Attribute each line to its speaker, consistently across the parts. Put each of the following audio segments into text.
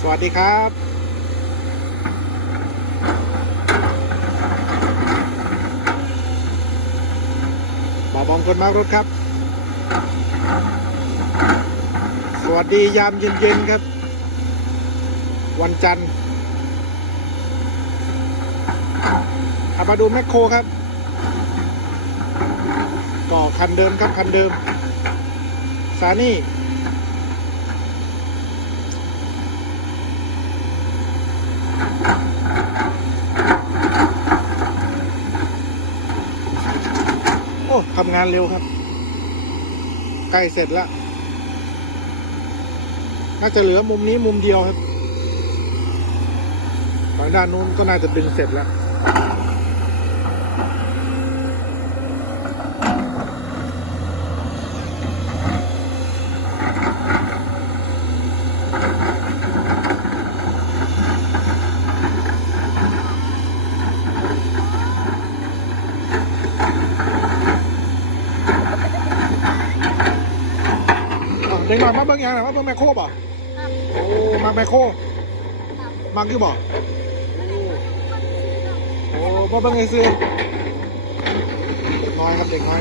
Speaker 1: สวัสดีครับบอบอมคนมากรถครับ สวัสดียามเย็นๆครับ วันจันทร์ขับมาดูแมคโครครับก็คันเดิมครับคันเดิม ซานี่ โอ้ทำงานเร็วครับ ใกล้เสร็จแล้ว น่าจะเหลือมุมนี้มุมเดียวครับทางด้านนู้นก็น่าจะดึงเสร็จแล้ว เด็กหน่อยมาเบิ่งหยังนะมาเบิ่งแมคโครบ่โอ้มาแมคโครมักอยู่บ่โอ้มาเบิ่งไอ้ซื้อเด็กน้อยครับเด็กน้อย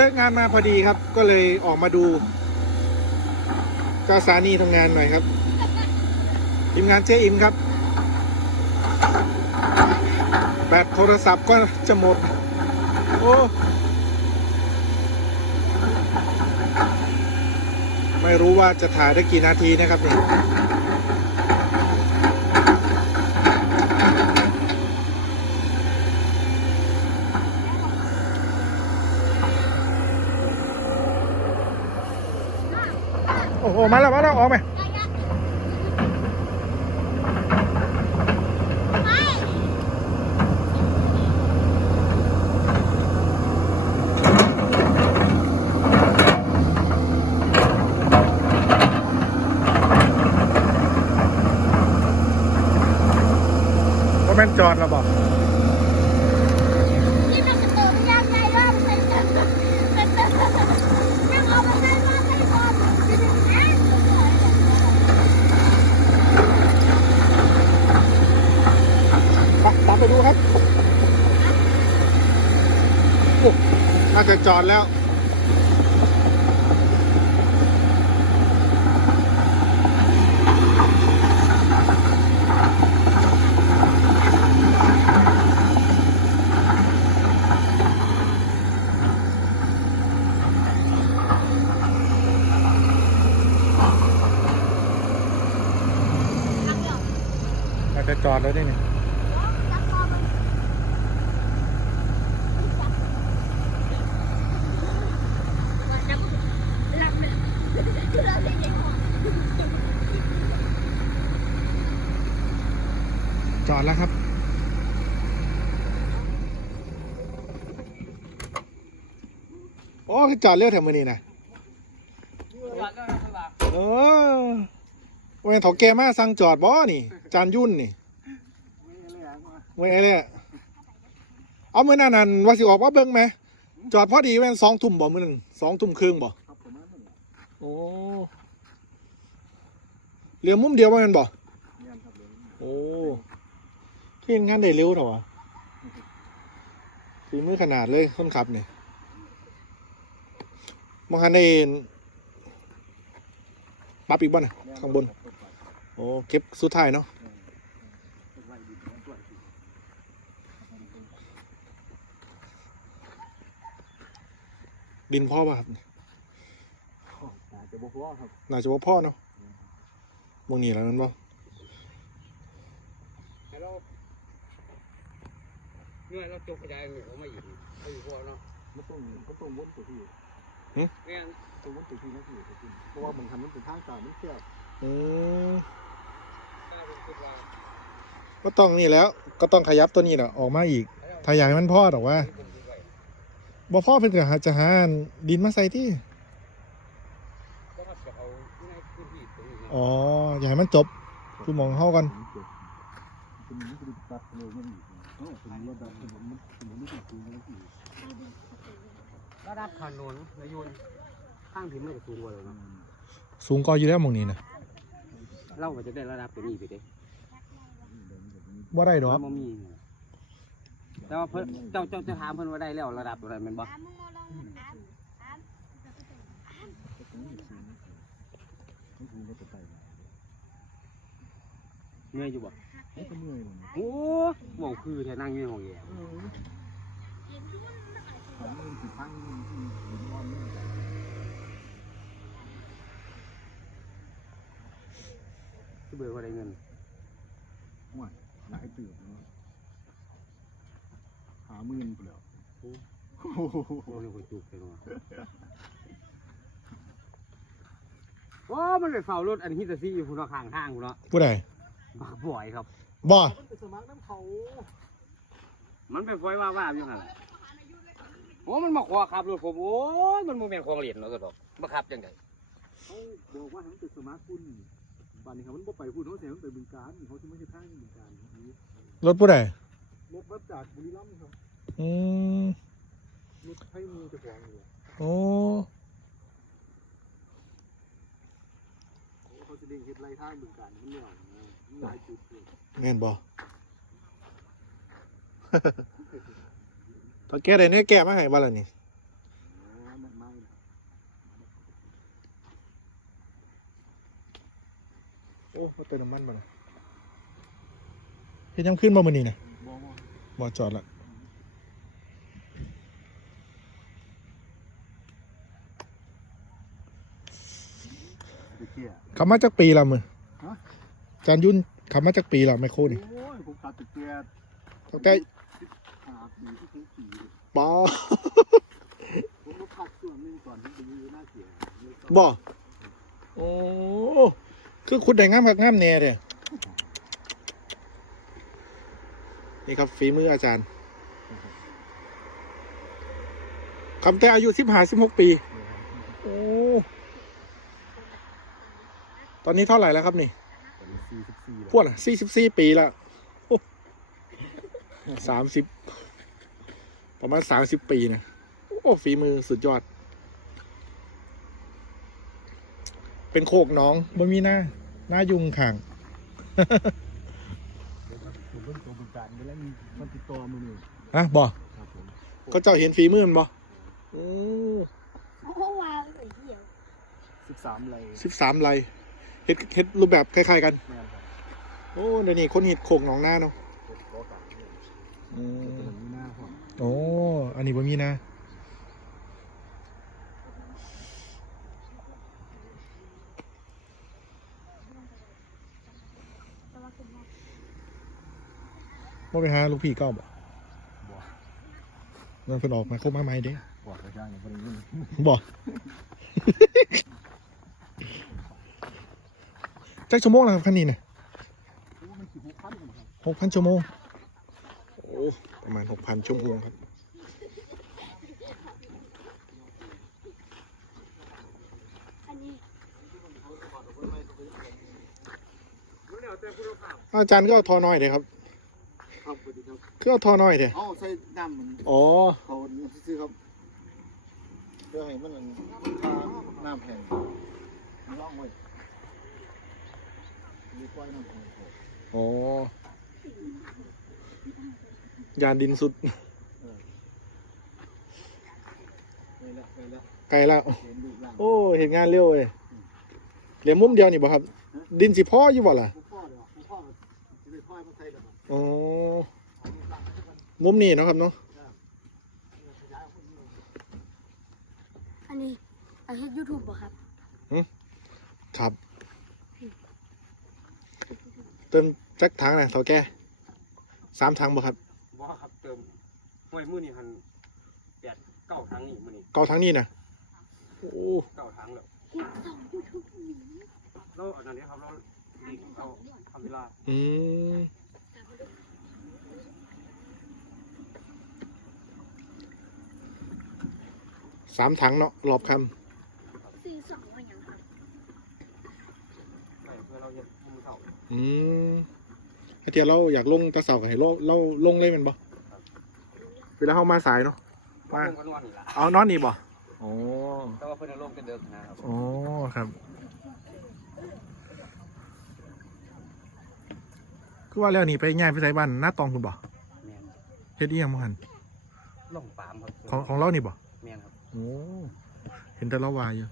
Speaker 1: เลิกงานมาพอดีครับ ก็เลยออกมาดูเจ้าสานีทำงานหน่อยครับทีมงานเจ๊อิมครับ แบตโทรศัพท์ก็จะหมด โอ้ไม่รู้ว่าจะถ่ายได้กี่นาทีนะครับเนี่ย อ้โหมาแล้วมาแล้วออกไหมว่าแม่นจอดแล้วบอก
Speaker 2: นี่มันจะเติมยากไงล่ะมันเป็นเป็นเป็นยังเอาไปได้ว่าไม่พอจะถึงแอน
Speaker 1: ไปตามไปดูครับโอ้ น่าจะจอดแล้ว น่าจะจอดแล้วนี่นี่ จอดแล้วครับ โอ้คือ จอดเร็วแถวมือนี่นะเออเว้ถอแกมาสั่งจอดบ่นี่ จานยุ่นนี่เว้ยไอ้เนี่ยเอาเมื่อนั่นนั่นว่าสิออกว่าเบิ้งไหม จอดพอดีแม่นสองทุ่มบ่มือหนึ่งสองทุ่มครึ่งบ่โอ้เหลือมุมเดียวว่ามันบ่โอ้เที่งงานได้เร็วเถอะวะฝีมือขนาดเลยคนขับเนี่ย มองคันได้ปรับอีกบ้านะข้างบน โอ้เก็บสุดท้ายเนาะดินพ่อป่ะครับ
Speaker 3: จะบอกว่าครับ
Speaker 1: น่าจะว่าพ่อเนาะมองนี่แล้วนั่นบ่
Speaker 4: แล้วเนี่ยเราจกขยายหนูมาอีกเขาอยู่พอเนาะ
Speaker 3: มันต้องก็ต้องวนตัวที่
Speaker 4: เนี่ย
Speaker 3: ต้องวนตัวที่นั่นคือเพราะว่ามันทำมันเป็นทางการมันแคบ
Speaker 1: อืม
Speaker 4: ถ้าเป็นคิดว่า
Speaker 1: ก็ต้องนี่แล้ว ก็ต้องขยับตัวนี้แหละออกมาอีก ถ้าอยากให้มันพ่อหรอกว่า
Speaker 4: เป็นคิดไว้
Speaker 1: บ่พ่อเพิ่นก็หาจะหาดินมาใส่ที่
Speaker 4: ก็มาจะเอาในพื้นที่ตรงนี้ไง
Speaker 1: อ๋อ อย่าให้มันจบคือมองเข้ากัน
Speaker 3: มันเจ็บเป็นมันก็ตัดเร็วมันอีกเออเป็นระดับถนนมันถนนไม่ถึงสูงแล้วอีก
Speaker 4: ระดับถนนระยุนข้างที่ไม่ได้สูงกว่าเลยเนาะ
Speaker 1: สูงก็อยู่แล้วหมองนี้นะ
Speaker 4: เราก็จะได้ระดับตัวนี้ไปเด้
Speaker 1: ว่าได้ดอก
Speaker 4: มันบ่มีแต่ว่าเพิ่นเจ้าเจ้าจะถามเพิ่นว่าได้แล้วระดับตัวไหนแม่นบ่
Speaker 2: อามมึงมาลองอามอาม
Speaker 3: ไม่สูงก็จะไป
Speaker 4: เหนื่อยอยู่บ่
Speaker 3: ไม่ก็เหนื่อยเลย
Speaker 4: โอ้หมองคือแท้นั่งอยู่ในห้องแอร์
Speaker 3: ถามเงินกี่พันมันร้อนนี่
Speaker 4: คือเบื่อว่าได้เงิน
Speaker 3: ห่วยหลายตื่นเนาะหาหมื่นไปแล้วโอ้โห
Speaker 4: โอ้ยคนจุกเลยเนาะโอ้มันไปเฝ้ารถอันฮิตาซี่อยู่พุ่นเนาะข้างทางพุ่นเนาะ
Speaker 1: ผู้ใด
Speaker 4: บักบ่อยครับ
Speaker 1: บ่
Speaker 3: มันไปสมัครน้ำเขา
Speaker 4: มันไปฟอยว่าว่าอยู่หั่นล่ะ โอ้มันมาขอขับรถผมโอ้ยมันบ่แม่นของเล่นเนาะก็ดอกมาขับจังได
Speaker 3: เขาบอกว่าให้มันไปสมัครคุณบ้านนี้ครับมันบ่ไปพูดเขาเสียมันไปบึงการเขาจะไม่ใช่ทางบึงการนี้
Speaker 1: รถผู้ใด
Speaker 3: รถรับจากบุรีรัมย์ครับ
Speaker 1: อืม
Speaker 3: รถไทยมูจะฟ้องอยู่
Speaker 1: โอ้
Speaker 3: เขาจะเด้งเฮ็ดไล่ทางบึงการมันเหนื่อยมันหลายจุดเลย
Speaker 1: แม่นบ่ ตอนแกได้เนี่ยแกะมาให้บ่ล่ะนี่
Speaker 3: อ๋อมันไม่นะ
Speaker 1: โอ้มาเติมน้ำมันบ่ล่ะเฮ็ดยังขึ้นบ่มื้อนี้น่ะ
Speaker 3: บอกว่า
Speaker 1: บ่จอดละ
Speaker 3: ไปเที่ยว
Speaker 1: ขับมาจากปีละมือ
Speaker 3: ฮะ
Speaker 1: จานยุ่นขับมาจากปีละไมโครนี่
Speaker 3: โอ้ยผมขับไปเที่ยว
Speaker 1: ตั้งแต่
Speaker 3: หา ปีที่ถึงปีเลย
Speaker 1: บ่
Speaker 3: ผมก็พักช่วงหนึงก่อนที่จะมีหน้าเสีย
Speaker 1: บ่โอ้คือคุณได้งามคักงามแน่เด้นี่ครับฝีมืออาจารย์คำแต่อายุสิบห้าสิบหกปี โอ้ ตอนนี้เท่าไหร่แล้วครับนี่
Speaker 3: สี่สิบสี่
Speaker 1: พวกน่ะสี่สิบสี่ปีละสามสิบ ประมาณสามสิบปีนะโอ้ฝีมือสุดยอด เป็นโคกหน้องบ่มีหน้า หน้ายุงข่าง
Speaker 3: ผมเพิ่งตัวบึงการไปแล้วมีมันติดต่อมือหนึ่ง
Speaker 1: อะบ่
Speaker 3: ครับผม
Speaker 1: ก็เจ้าเห็นฝีมือมันบ่โอ้
Speaker 2: โอ้วางไอ้เหี้ย
Speaker 3: สิบสามไร
Speaker 1: สิบสามไรเฮ็ดเฮ็ดรูปแบบคล้ายๆกัน
Speaker 3: แม่ครับ
Speaker 1: โอ้เดี๋ยวนี้คนเห็ดโคกหนองหน้าเนาะ
Speaker 3: ผมรอกันเนี่ย
Speaker 1: อื
Speaker 3: แต่
Speaker 1: ม
Speaker 3: ถนนนี้หน้าห้อง
Speaker 1: โอ้อันนี้บ่มีนะ
Speaker 2: แต่ว่าคุณแม่
Speaker 1: บ่ไปหาลูกพี่เก้าบ่
Speaker 3: บอก
Speaker 1: นั่นเพิ่นออกมาคบมาใหม่เด้
Speaker 3: บอกกระจายในประเด็นนี้
Speaker 1: บ่จักชั่วโมงแล้วครับคันนี้น่ะ
Speaker 3: เพราะว่ามันขี่หกพันกันครับ
Speaker 1: หกพันชั่วโมงโอ้ ประมาณหกพันชั่วโมงครับ
Speaker 2: อันนี้
Speaker 1: อาจารย์ก็เอาทอน้อยเลยครับ
Speaker 3: ครับสวัสดีครับ
Speaker 1: คือเอาทอน้อยเด้
Speaker 3: อ๋อใส่น้ำมัน
Speaker 1: อ๋อ
Speaker 3: เขาซื้อครับเพื่อให้มันนั่นทาน้ำแห้งมันล่องไว้มีกล้วยน้ำแห้งเขา
Speaker 1: อ๋อ ยานดินสุด
Speaker 3: ไปละไปละ
Speaker 1: ไกลแล้ว
Speaker 3: เห็นดูล่าง
Speaker 1: โอ้เห็นงานเร็วเลยเหลือมุมเดียวนี่บ่ครับ ดินสิพ่ออยู่บ่ล่ะ
Speaker 3: ผู้พ่อเดี๋ยวผู้พ่อจะไปพ่อมาใส่เดี๋ยว
Speaker 1: อ๋อมุมนี้เนาะครับเนาะ
Speaker 2: อันนี้อันนี้ยูทูบป่ะครับ
Speaker 1: ครับ เติมจักถังนะเท่าแก่ สามถังบ่ครับ
Speaker 4: บ่ครับเติมห้วยมื้อนี้หันแปดเก้าทางนี่มื้อนี้
Speaker 1: เกาถังนี้นะโอ้
Speaker 4: เก้าทางแล้ว
Speaker 2: ที่สองยูทูบมี
Speaker 4: เราเอานั่นนี้ครับเราดีเอาทำเวลา
Speaker 1: อืมสามถังเนาะรอบค
Speaker 2: สี่สองว่าอย่างครับำ
Speaker 1: อืมไอ เทียเราอยากลงตะเสากับให้เราเราลงเลยแมันบ่เวลาเข้ามาสายเนาะ
Speaker 4: มา
Speaker 1: มา
Speaker 4: คนวันนี่ละ
Speaker 1: เอานอนนี่บ่โอ้
Speaker 4: แต่ว่าเพิ่นเอาลงกันเดิมนะครับ
Speaker 1: โอ้ครับคือว่าแล้วนี่ไปง่ายไปใส่บ้านหน้าตองคุณบ่
Speaker 4: แม่น
Speaker 1: เฮ็ดอีหยังบ่หัน
Speaker 4: ลงปามครับ
Speaker 1: ของของเรานี่บ่
Speaker 4: แม่นครับ
Speaker 1: โอ้เห็นแต่เราวายอยู่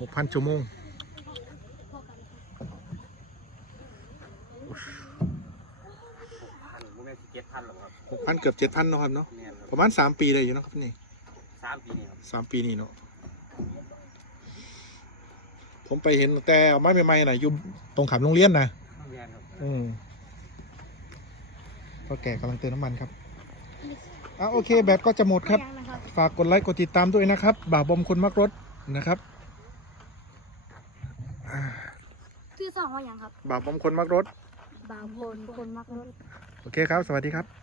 Speaker 1: หกพันชั่วโมง
Speaker 4: พันบ่แม่นสิเจ็ดพันหรอกครับ
Speaker 1: หกพัน เกือบเจ็ดพันเนาะครับเนาะ
Speaker 4: แม่นครับ
Speaker 1: ประมาณสามปีเลยอยู่เนาะครับนี่
Speaker 4: สามปีนี่ครับ
Speaker 1: สามปีนี่เนาะผมไปเห็นแต่เอาไม้ใหม่ๆน่ะอยู่ตรงขามโรงเรียนนะ
Speaker 4: แม่นครับ
Speaker 1: อืมก็แก่กำลังเติมน้ำมันครับอะโอเค แบตก็จะหมดครับ
Speaker 2: ยังนะครับ
Speaker 1: ฝากกดไลค์กดติดตามด้วยนะครับ บ่าวบอมคนมักรถนะครับอ่า
Speaker 2: ชื่อสองว่าอย่างครับ
Speaker 1: บ่าวบอมคนมักรถ
Speaker 2: บางคนคนมักรถ
Speaker 1: โอเคครับ สวัสดีครับ